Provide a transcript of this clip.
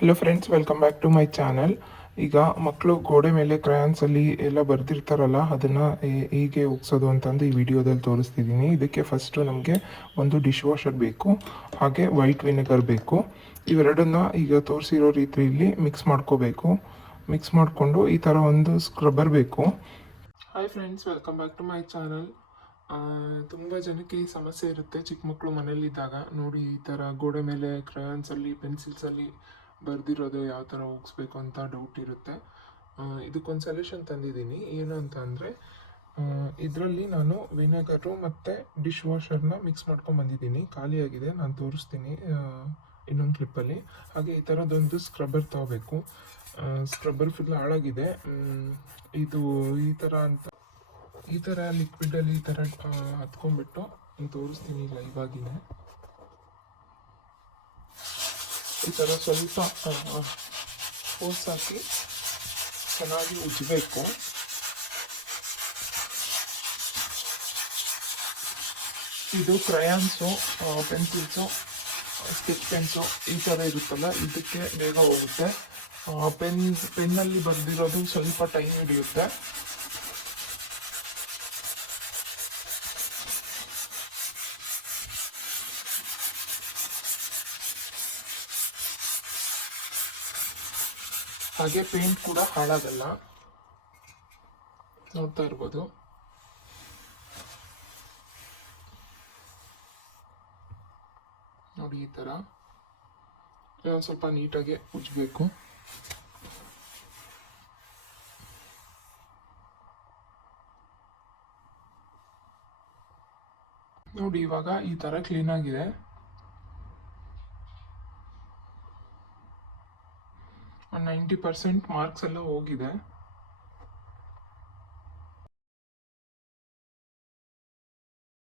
Hello friends, welcome back to my channel. ಈಗ ಮಕ್ಕಳು ಗೋಡೆ ಮೇಲೆ ಕ್ರಯಾನ್ಸಲ್ಲಿ ಎಲ್ಲ ಬರೆದಿರ್ತಾರಲ್ಲ, ಅದನ್ನು ಹೇಗೆ ಉಗ್ಸೋದು ಅಂತಂದು ಈ ವಿಡಿಯೋದಲ್ಲಿ ತೋರಿಸ್ತಿದ್ದೀನಿ. ಇದಕ್ಕೆ ಫಸ್ಟು ನಮಗೆ ಒಂದು ಡಿಶ್ ವಾಷರ್ ಬೇಕು, ಹಾಗೆ ವೈಟ್ ವಿನೆಗರ್ ಬೇಕು. ಇವೆರಡನ್ನ ಈಗ ತೋರಿಸಿರೋ ರೀತಿಯಲ್ಲಿ ಮಿಕ್ಸ್ ಮಾಡ್ಕೋಬೇಕು. ಮಿಕ್ಸ್ ಮಾಡಿಕೊಂಡು ಈ ಥರ ಒಂದು ಸ್ಕ್ರಬ್ಬರ್ ಬೇಕು. Hi friends, welcome back to my channel. ತುಂಬ ಜನಕ್ಕೆ ಈ ಸಮಸ್ಯೆ ಇರುತ್ತೆ. ಚಿಕ್ಕ ಮಕ್ಕಳು ಮನೇಲಿದ್ದಾಗ ನೋಡಿ, ಈ ಥರ ಗೋಡೆ ಮೇಲೆ ಕ್ರಯಾನ್ಸಲ್ಲಿ ಪೆನ್ಸಿಲ್ಸಲ್ಲಿ ಬರೆದಿರೋದು ಯಾವ ಥರ ಹೋಗಿಸ್ಬೇಕು ಅಂತ ಡೌಟ್ ಇರುತ್ತೆ. ಇದಕ್ಕೊಂದು ಸೊಲ್ಯೂಷನ್ ತಂದಿದ್ದೀನಿ. ಏನು ಅಂತ ಅಂದರೆ, ಇದರಲ್ಲಿ ನಾನು ವಿನೆಗರು ಮತ್ತು ಡಿಶ್ ವಾಷರ್ನ ಮಿಕ್ಸ್ ಮಾಡ್ಕೊಂಡು ಬಂದಿದ್ದೀನಿ. ಖಾಲಿಯಾಗಿದೆ, ನಾನು ತೋರಿಸ್ತೀನಿ ಇನ್ನೊಂದು ಕ್ಲಿಪ್ಪಲ್ಲಿ. ಹಾಗೆ ಈ ಥರದೊಂದು ಸ್ಕ್ರಬ್ಬರ್ ತೊಗೋಬೇಕು. ಸ್ಕ್ರಬ್ಬರ್ ಫುಲ್ ಹಾಳಾಗಿದೆ. ಇದು ಈ ಥರ ಲಿಕ್ವಿಡಲ್ಲಿ ಈ ಥರ ಹತ್ಕೊಂಡ್ಬಿಟ್ಟು ತೋರಿಸ್ತೀನಿ ಲೈವಾಗಿನೇ. ಈ ಥರ ಸ್ವಲ್ಪ ಫೋರ್ಸ್ ಹಾಕಿ ಚೆನ್ನಾಗಿ ಉಜ್ಜಬೇಕು. ಇದು ಕ್ರಯಾನ್ಸು, ಪೆನ್ಸಿಲ್ಸು, ಸ್ಕೆಚ್ ಪೆನ್ಸು ಈ ಥರ ಇರುತ್ತಲ್ಲ, ಇದಕ್ಕೆ ಬೇಗ ಹೋಗುತ್ತೆ. ಪೆನ್ನಲ್ಲಿ ಬರೆದಿರೋದು ಸ್ವಲ್ಪ ಟೈಮ್ ಹಿಡಿಯುತ್ತೆ. ಹಾಗೆ ಪೇಂಟ್ ಕೂಡ ಹಾಳಾಗಲ್ಲ, ನೋಡ್ತಾ ಇರ್ಬೋದು. ನೋಡಿ, ಈ ಥರ ಸ್ವಲ್ಪ ನೀಟಾಗಿ ಉಜ್ಜಬೇಕು. ನೋಡಿ, ಇವಾಗ ಈ ಥರ ಕ್ಲೀನಾಗಿದೆ. 90% ಮಾರ್ಕ್ಸ್ ಎಲ್ಲ ಹೋಗಿದೆ.